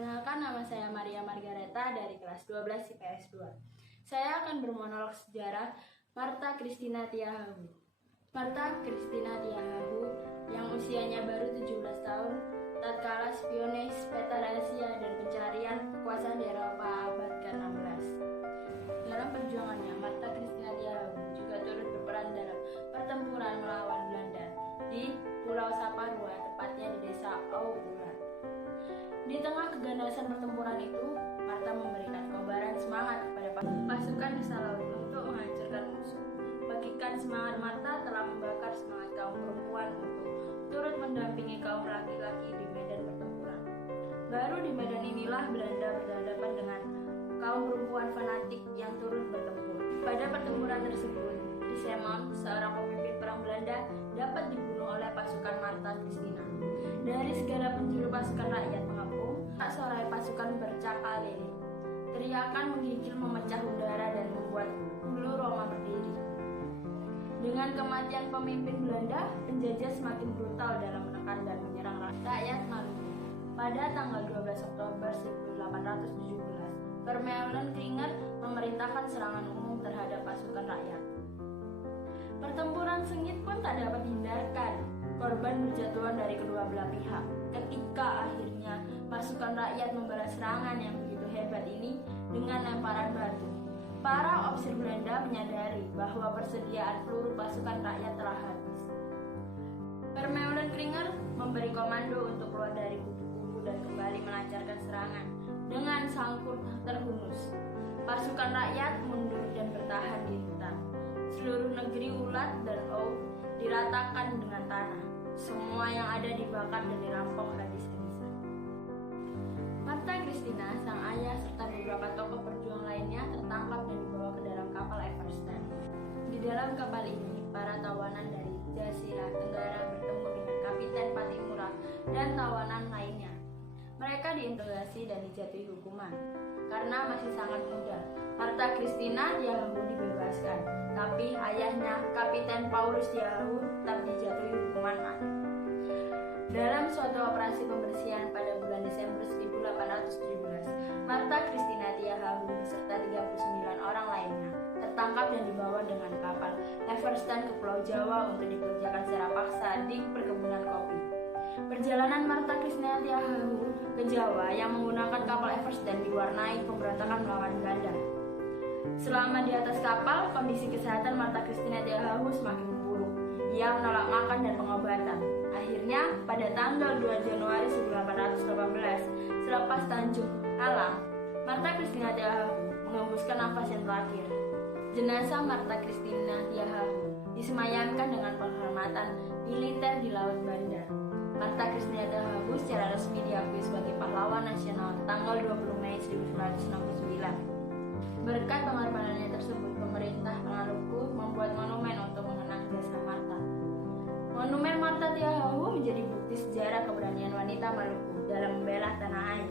Perkenalkan, nama saya Maria Margareta dari kelas 12 IPS 2. Saya akan bermonolog sejarah Martha Christina Tiahahu. Martha Christina Tiahahu yang usianya baru 17 tahun tatkala spionis, peta rahasia, dan pencarian kekuasaan di Eropa abad ke-16. Dalam perjuangannya, Martha Christina Tiahahu juga turut berperan dalam pertempuran melawan Belanda di Pulau Saparua, tepatnya di desa Auulan. Di tengah keganasan pertempuran itu, Martha memberikan kobaran semangat kepada pasukan Nusa Laut untuk menghancurkan musuh. Bagikan semangat Martha telah membakar semangat kaum perempuan untuk turut mendampingi kaum laki-laki di medan pertempuran. Baru di medan inilah Belanda berhadapan dengan kaum perempuan fanatik yang turut bertempur. Pada pertempuran tersebut, di Semon, seorang pemimpin perang Belanda dapat dibunuh oleh pasukan Martha Christina. Dari segala penjuru pasukan rakyat mengepung, sorai pasukan bercakal lele. Teriakan menggigil memecah udara dan membuat bulu Roma berdiri. Dengan kematian pemimpin Belanda, penjajah semakin brutal dalam menekan dan menyerang rakyat Maluku. Pada tanggal 12 Oktober 1817, Vermeulen Kringer memerintahkan serangan umum terhadap pasukan rakyat. Pertempuran sengit pun tak dapat dihindarkan. Korban berjatuhan dari kedua belah pihak. Ketika akhirnya pasukan rakyat membalas serangan yang begitu hebat ini dengan lemparan batu, para ofisir Belanda menyadari bahwa persediaan peluru pasukan rakyat telah habis. Vermeulen Kringer memberi komando untuk keluar dari kubu-kubu dan kembali melancarkan serangan dengan sangkur terhunus. Pasukan rakyat mundur dan bertahan di hutan. Seluruh negeri Ulat dan Ou diratakan dengan tanah. Semua yang ada dibakar dan dirampok habis-habisan. Martha Christina, sang ayah, serta beberapa tokoh perjuang lainnya tertangkap dan dibawa ke dalam kapal Everstein. Di dalam kapal ini, para tawanan dari Jazirah Tenggara bertemu dengan Kapiten Patimura dan tawanan lainnya. Mereka diinterogasi dan dijatuhi hukuman. Karena masih sangat muda, Martha Christina Tiahahu dibebaskan, tapi ayahnya, Kapiten Paulus Tiahahu, tetap dijatuhi hukuman mati. Dalam suatu operasi pembersihan pada bulan Desember 1817, Martha Christina Tiahahu beserta 39 orang lainnya tertangkap dan dibawa dengan kapal Everstein ke Pulau Jawa untuk dikerjakan secara paksa di perkebunan kopi. Perjalanan Martha Christina Tiahahu ke Jawa yang menggunakan kapal Everstein diwarnai pemberontakan melawan Belanda. Selama di atas kapal, kondisi kesehatan Martha Christina Tiahahu semakin memburuk. Ia menolak makan dan pengobatan. Akhirnya, pada tanggal 2 Januari 1818, selepas Tanjung Alang, Martha Christina Tiahahu mengembuskan nafas yang terakhir. Jenazah Martha Christina Tiahahu disemayamkan dengan penghormatan militer di Laut Banda. Martha Christina Tiahahu secara resmi diakui sebagai pahlawan nasional tanggal 20 Mei 1969. Berkat pengorbanannya tersebut, pemerintah Maluku membuat monumen untuk mengenang jasa Martha. Monumen Martha Tiahahu menjadi bukti sejarah keberanian wanita Maluku dalam membela tanah air.